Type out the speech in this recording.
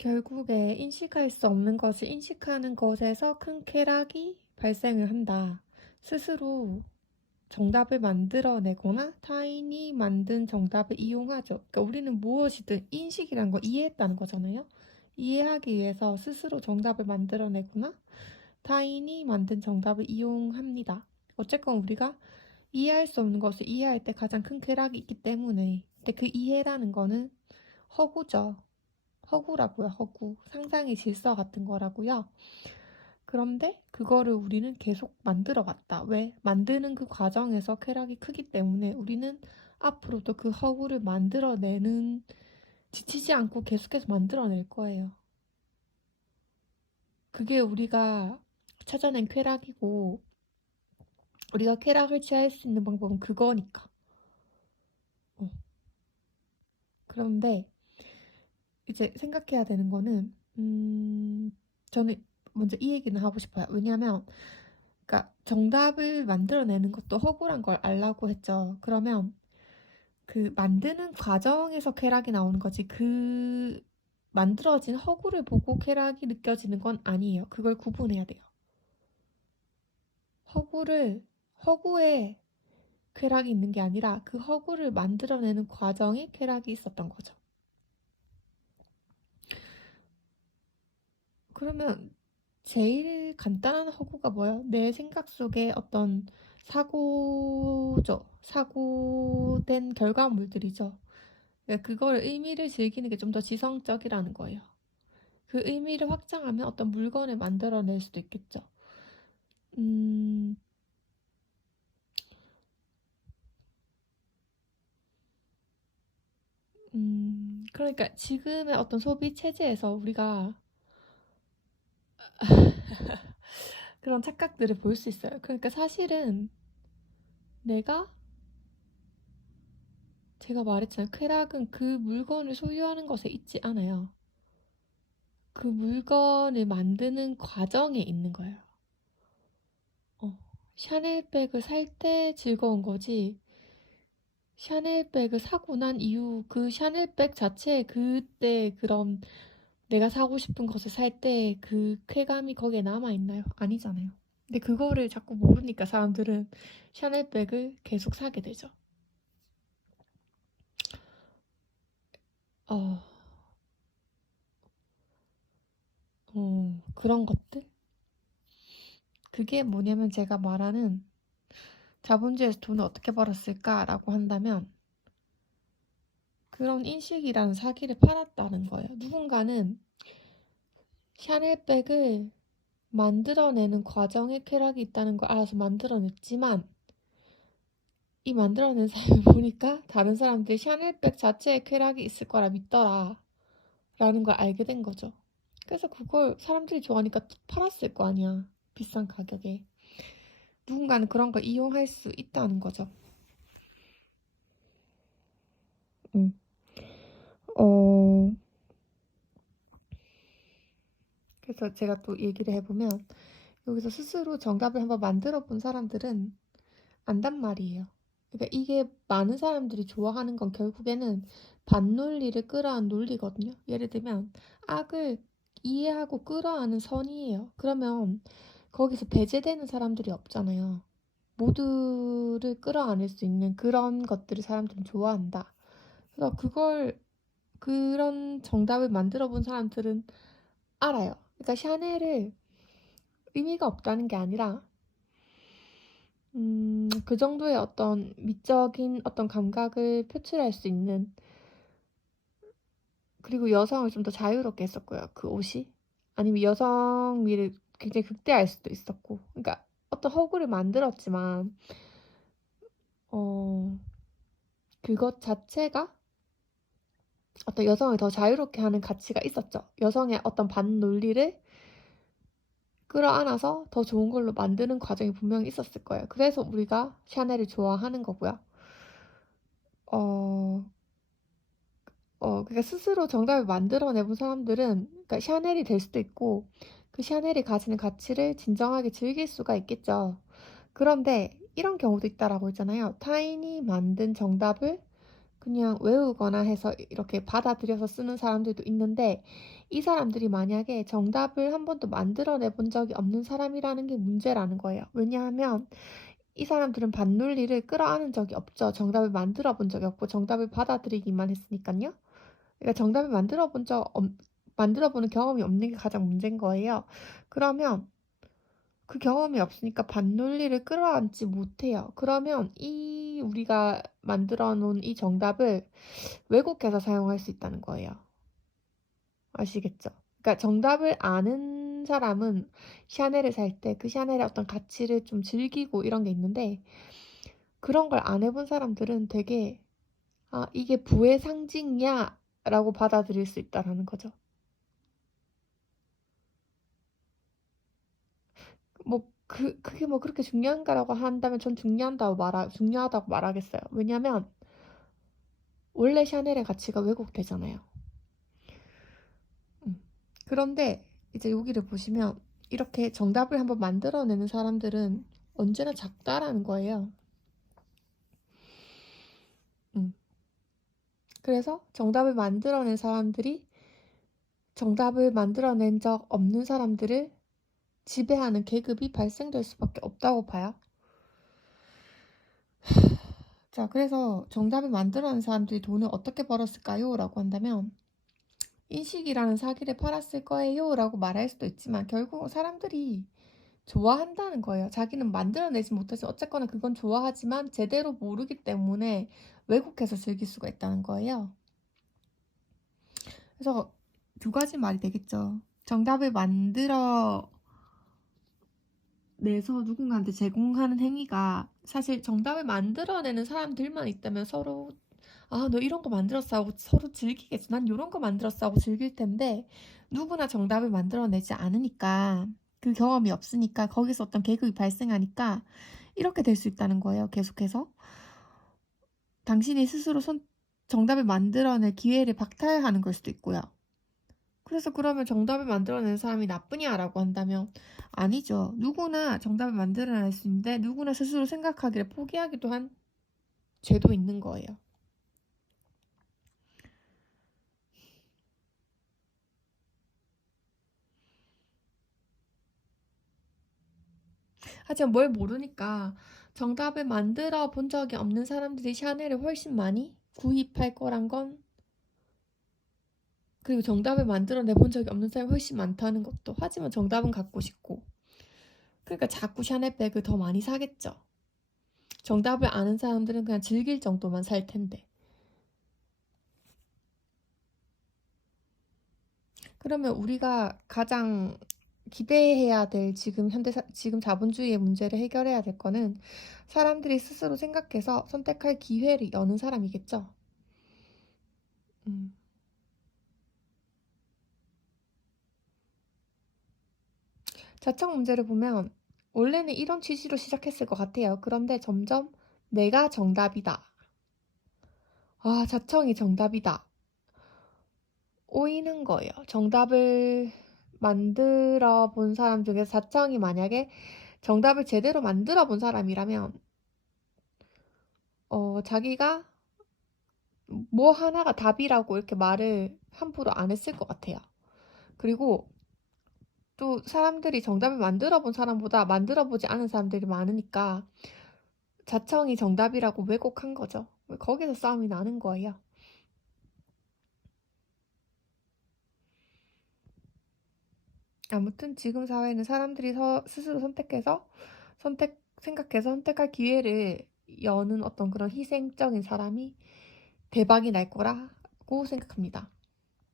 결국에 인식할 수 없는 것을 인식하는 것에서 큰 쾌락이 발생을 한다. 스스로 정답을 만들어내거나 타인이 만든 정답을 이용하죠. 그러니까 우리는 무엇이든 인식이란 걸 이해했다는 거잖아요. 이해하기 위해서 스스로 정답을 만들어내거나 타인이 만든 정답을 이용합니다. 어쨌건 우리가 이해할 수 없는 것을 이해할 때 가장 큰 쾌락이 있기 때문에. 근데 그 이해라는 거는 허구죠. 허구라고요, 허구. 상상의 질서 같은 거라고요. 그런데 그거를 우리는 계속 만들어 왔다. 왜? 만드는 그 과정에서 쾌락이 크기 때문에 우리는 앞으로도 그 허구를 만들어내는, 지치지 않고 계속해서 만들어낼 거예요. 그게 우리가 찾아낸 쾌락이고, 우리가 쾌락을 취할 수 있는 방법은 그거니까. 어. 그런데 이제 생각해야 되는 거는, 저는 먼저 이 얘기는 하고 싶어요. 왜냐하면, 그러니까 정답을 만들어내는 것도 허구란 걸 알라고 했죠. 그러면 그 만드는 과정에서 쾌락이 나오는 거지, 그 만들어진 허구를 보고 쾌락이 느껴지는 건 아니에요. 그걸 구분해야 돼요. 허구를, 허구에 쾌락이 있는 게 아니라 그 허구를 만들어내는 과정에 쾌락이 있었던 거죠. 그러면 제일 간단한 허구가 뭐예요? 내 생각 속에 어떤 사고죠. 사고된 결과물들이죠. 그러니까 그걸 의미를 즐기는 게 좀 더 지성적이라는 거예요. 그 의미를 확장하면 어떤 물건을 만들어낼 수도 있겠죠. 음, 그러니까 지금의 어떤 소비 체제에서 우리가 그런 착각들을 볼 수 있어요. 그러니까 사실은 내가, 제가 말했잖아요. 쾌락은 그 물건을 소유하는 것에 있지 않아요. 그 물건을 만드는 과정에 있는 거예요. 어, 샤넬백을 살 때 즐거운 거지. 샤넬백을 사고 난 이후 그 샤넬백 자체에 그때 그런 내가 사고 싶은 것을 살 때 그 쾌감이 거기에 남아있나요? 아니잖아요. 근데 그거를 자꾸 모르니까 사람들은 샤넬백을 계속 사게 되죠. 어, 그런 것들? 그게 뭐냐면 제가 말하는 자본주의에서 돈을 어떻게 벌었을까라고 한다면 그런 인식이라는 사기를 팔았다는 거예요. 누군가는 샤넬백을 만들어내는 과정에 쾌락이 있다는 걸 알아서 만들어냈지만 이 만들어낸 사람을 보니까 다른 사람들이 샤넬백 자체에 쾌락이 있을 거라 믿더라 라는 걸 알게 된 거죠. 그래서 그걸 사람들이 좋아하니까 팔았을 거 아니야. 비싼 가격에. 누군가는 그런 걸 이용할 수 있다는 거죠. 음. 어, 그래서 제가 또 얘기를 해보면 여기서 스스로 정답을 한번 만들어 본 사람들은 안단 말이에요. 그러니까 이게 많은 사람들이 좋아하는 건 결국에는 반논리를 끌어안 논리거든요. 예를 들면 악을 이해하고 끌어안은 선이에요. 그러면 거기서 배제되는 사람들이 없잖아요. 모두를 끌어안을 수 있는 그런 것들을 사람들은 좋아한다. 그래서 그런 정답을 만들어 본 사람들은 알아요. 그러니까 샤넬을 의미가 없다는 게 아니라 그 정도의 어떤 미적인 어떤 감각을 표출할 수 있는, 그리고 여성을 좀 더 자유롭게 했었고요. 그 옷이. 아니면 여성미를 굉장히 극대화할 수도 있었고. 그러니까 어떤 허구를 만들었지만, 어, 그것 자체가 어떤 여성을 더 자유롭게 하는 가치가 있었죠. 여성의 어떤 반논리를 끌어안아서 더 좋은 걸로 만드는 과정이 분명히 있었을 거예요. 그래서 우리가 샤넬을 좋아하는 거고요. 어, 그러니까 스스로 정답을 만들어내본 사람들은, 그러니까 샤넬이 될 수도 있고, 그 샤넬이 가지는 가치를 진정하게 즐길 수가 있겠죠. 그런데 이런 경우도 있다라고 했잖아요. 타인이 만든 정답을 그냥 외우거나 해서 이렇게 받아들여서 쓰는 사람들도 있는데 이 사람들이 만약에 정답을 한 번도 만들어내 본 적이 없는 사람이라는 게 문제라는 거예요. 왜냐하면 이 사람들은 반논리를 끌어안은 적이 없죠. 정답을 만들어 본 적이 없고 정답을 받아들이기만 했으니까요. 그러니까 정답을 만들어 보는 경험이 없는 게 가장 문제인 거예요. 그러면 그 경험이 없으니까 반논리를 끌어안지 못해요. 그러면 이 우리가 만들어 놓은 이 정답을 왜곡해서 사용할 수 있다는 거예요. 아시겠죠? 그러니까 정답을 아는 사람은 샤넬을 살 때 그 샤넬의 어떤 가치를 좀 즐기고 이런 게 있는데 그런 걸 안 해본 사람들은 되게 아, 이게 부의 상징이야 라고 받아들일 수 있다라는 거죠. 그게 뭐 그렇게 중요한가라고 한다면 전 중요하다고 말하겠어요. 왜냐면 원래 샤넬의 가치가 왜곡되잖아요. 음. 그런데 이제 여기를 보시면 이렇게 정답을 한번 만들어내는 사람들은 언제나 작다라는 거예요. 음. 그래서 정답을 만들어낸 사람들이 정답을 만들어낸 적 없는 사람들을 지배하는 계급이 발생될 수밖에 없다고 봐요. 자, 그래서 정답을 만들어낸 사람들이 돈을 어떻게 벌었을까요? 라고 한다면 인식이라는 사기를 팔았을 거예요 라고 말할 수도 있지만 결국 사람들이 좋아한다는 거예요. 자기는 만들어내지 못해서 어쨌거나 그건 좋아하지만 제대로 모르기 때문에 왜곡해서 즐길 수가 있다는 거예요. 그래서 두 가지 말이 되겠죠. 정답을 만들어 내서 누군가한테 제공하는 행위가 사실 정답을 만들어내는 사람들만 있다면 서로 아, 너 이런 거 만들었어 하고 서로 즐기겠어. 난 이런 거 만들었어 하고 즐길 텐데 누구나 정답을 만들어내지 않으니까 그 경험이 없으니까 거기서 어떤 계급이 발생하니까 이렇게 될 수 있다는 거예요. 계속해서. 당신이 스스로 정답을 만들어낼 기회를 박탈하는 걸 수도 있고요. 그래서 그러면 정답을 만들어낸 사람이 나쁘냐라고 한다면 아니죠. 누구나 정답을 만들어낼 수 있는데 누구나 스스로 생각하기를 포기하기도 한 죄도 있는 거예요. 하지만 뭘 모르니까 정답을 만들어 본 적이 없는 사람들이 샤넬을 훨씬 많이 구입할 거란 건 그리고 정답을 만들어내 본 적이 없는 사람이 훨씬 많다는 것도 하지만 정답은 갖고 싶고 그러니까 자꾸 샤넬백을 더 많이 사겠죠. 정답을 아는 사람들은 그냥 즐길 정도만 살 텐데 그러면 우리가 가장 기대해야 될 지금 자본주의의 문제를 해결해야 될 거는 사람들이 스스로 생각해서 선택할 기회를 여는 사람이겠죠. 음. 자청 문제를 보면 원래는 이런 취지로 시작했을 것 같아요. 그런데 점점 내가 정답이다. 아, 자청이 정답이다. 오이는 거예요. 정답을 만들어 본 사람 중에서 자청이 만약에 정답을 제대로 만들어 본 사람이라면 자기가 뭐 하나가 답이라고 이렇게 말을 함부로 안 했을 것 같아요. 그리고 또 사람들이 정답을 만들어 본 사람보다 만들어 보지 않은 사람들이 많으니까 자청이 정답이라고 왜곡한 거죠. 거기서 싸움이 나는 거예요. 아무튼 지금 사회는 사람들이 스스로 생각해서 선택할 기회를 여는 어떤 그런 희생적인 사람이 대박이 날 거라고 생각합니다.